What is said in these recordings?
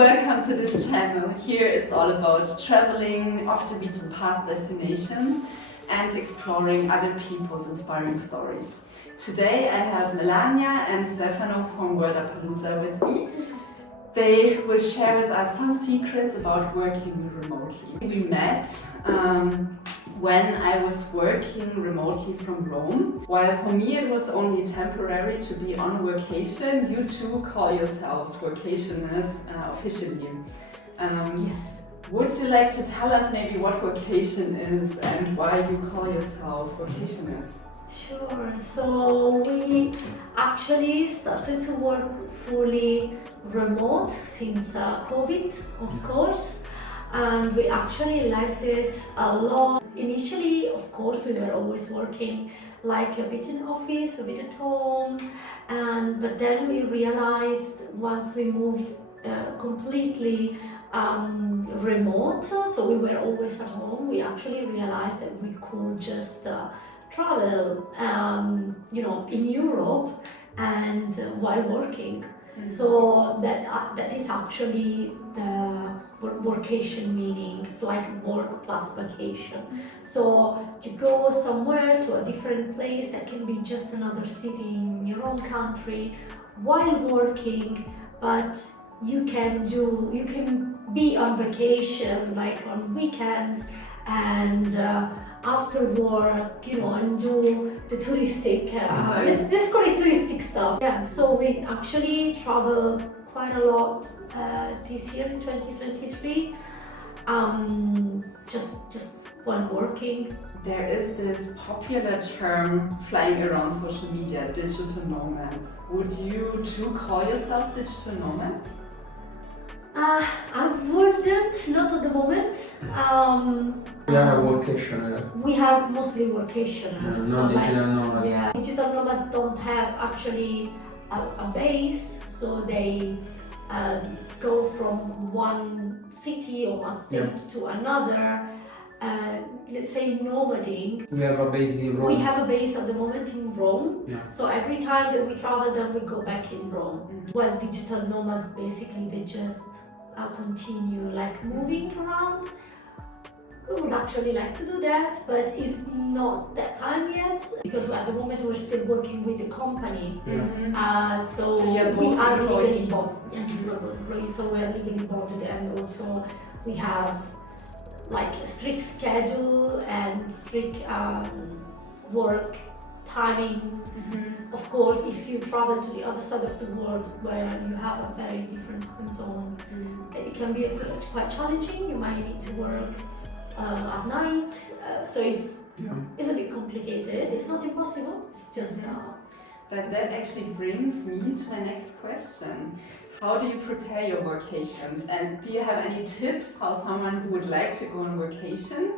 welcome to this channel. Here it's all about traveling, off the beaten path destinations and exploring other people's inspiring stories. Today I have Melania and Stefano from Worldapalooza with me. They will share with us some secrets about working remotely. We met when I was working remotely from Rome. While for me it was only temporary to be on vacation, you two call yourselves vacationers officially. Yes. Would you like to tell us maybe what vacation is and why you call yourself vacationers? Sure. So we actually started to work fully remote since COVID, of course, and we actually liked it a lot. Initially, of course, we were always working like a bit in office, a bit at home, but then we realized once we moved completely remote, so we were always at home, we actually realized that we could just travel, in Europe and while working. So that is actually the workation meaning. It's like work plus vacation. So you go somewhere to a different place, that can be just another city in your own country while working, but you can be on vacation like on weekends and after work, and do the touristic, let's call it touristic stuff. Yeah, so we actually traveled quite a lot this year in 2023, just while working. There is this popular term flying around social media, digital nomads. Would you too call yourselves digital nomads? I wouldn't, not at the moment. We are a workationer. We have mostly workationers. No digital nomads. Yeah, digital nomads don't have actually a base, so they go from one city or one state to another. Let's say nomading. We have a base in Rome. We have a base at the moment in Rome. Yeah. So every time that we travel, then we go back in Rome. Well, digital nomads basically they just continue like moving around. We would actually like to do that, but it's not that time yet because at the moment we're still working with the company. So we are legally bound. Yes, we're both employees, so we are legally bounded, and also we have like a strict schedule and strict work timings. Of course, if you travel to the other side of the world where you have a very different time zone, it can be quite challenging. You might need to work at night, so it's a bit complicated. It's not impossible, it's just But that actually brings me to my next question. How do you prepare your vacations, and do you have any tips how someone who would like to go on vacation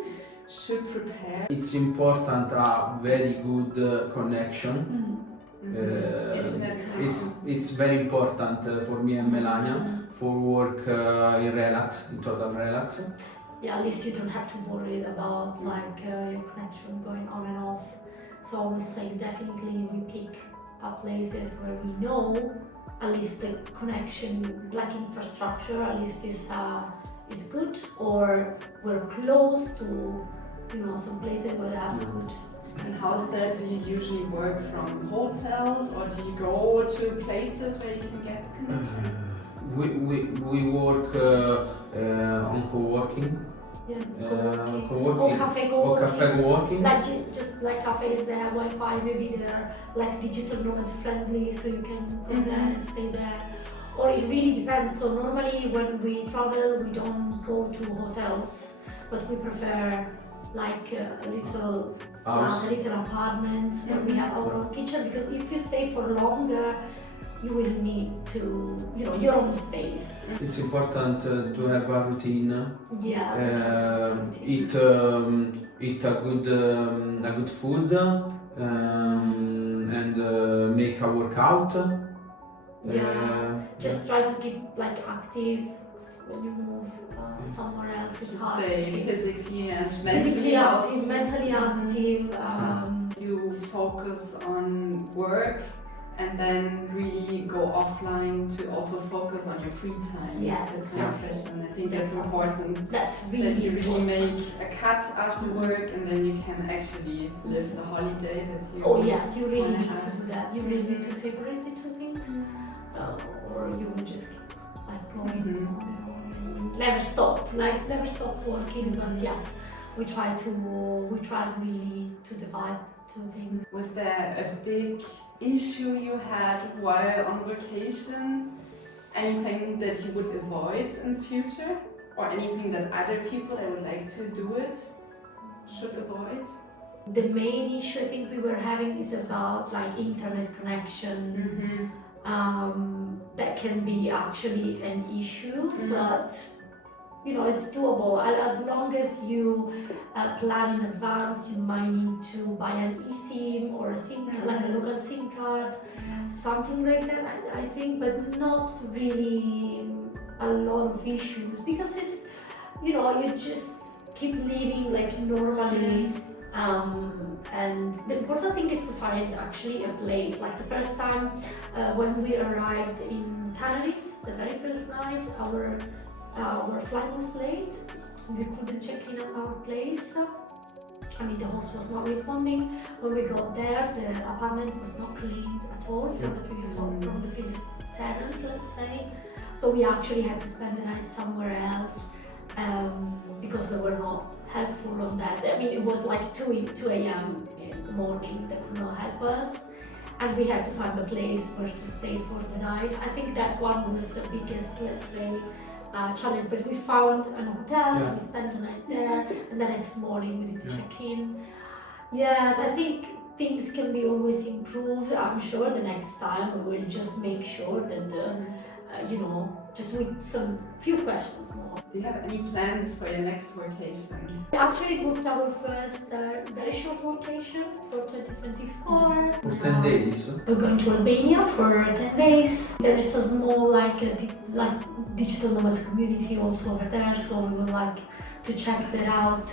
should prepare? It's important a very good connection. Internet connection. It's very important for me and Melania for work in total relax. Yeah, at least you don't have to worry about your connection going on and off. So I would say definitely we pick places where we know at least the connection, like infrastructure, at least is good, or we're close to some places where they have good. And how's that? Do you usually work from hotels, or do you go to places where you can get connection? We work on co-working. Or cafe co-working. Like just like cafes, they have Wi-Fi. Maybe they're like digital nomad friendly, so you can go there and stay there. Or it really depends. So normally when we travel, we don't go to hotels, but we prefer like a little apartment where we have our own kitchen. Because if you stay for longer, you will need to, your own space. It's important to have a routine. Yeah. Eat a good food and make a workout. Just try to keep active. When you move somewhere else, it's hard to stay physically and physically active, mentally active. You focus on work and then really go offline to also focus on your free time. Yes, That's my exactly. impression. I think that's important. That's That really you really important. make a cut after work, and then you can actually live the holiday that you. Oh yes, you really wanna need have. to do that. You really need to separate the two things, or you will just keep like going. Never stop, never stop working. But yes, we try really to divide two things. Was there a big issue you had while on vacation? Anything that you would avoid in the future? Or anything that other people that would like to do it should avoid? The main issue I think we were having is about like internet connection. That can be actually an issue, but you know, it's doable. And as long as you plan in advance, you might need to buy an eSIM or a SIM, like a local SIM card, something like that, I think, but not really a lot of issues, because it's, you know, you just keep living like normally. And the important thing is to find actually a place. Like the first time when we arrived in Tenerife, the very first night, our flight was late. We couldn't check in at our place. I mean, the host was not responding. When we got there, the apartment was not cleaned at all from the previous tenant, let's say. So we actually had to spend the night somewhere else because they were not helpful on that. I mean, it was like 2 a.m. in the morning. They could not help us, and we had to find a place where to stay for the night. I think that one was the biggest, let's say, challenge. But we found an hotel. We spent the night there, and the next morning we did check in. Yes, I think things can be always improved. I'm sure the next time we will just make sure that you know, just with some few questions more. Do you have any plans for your next vacation? We actually booked our first very short vacation for 2024. For 10 days. We're going to Albania for 10 days. There is a small like digital nomads community also over there, so we would like to check that out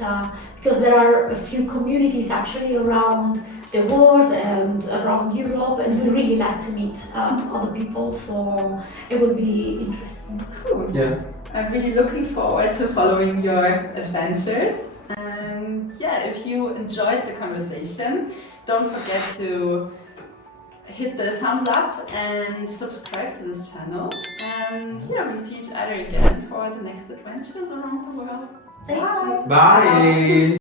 because there are a few communities actually around the world and around Europe, and we really like to meet other people, so it will be interesting. Cool. Yeah. I'm really looking forward to following your adventures. And yeah, if you enjoyed the conversation, don't forget to hit the thumbs up and subscribe to this channel. And yeah, we see each other again for the next adventures around the world. Thank you. Bye!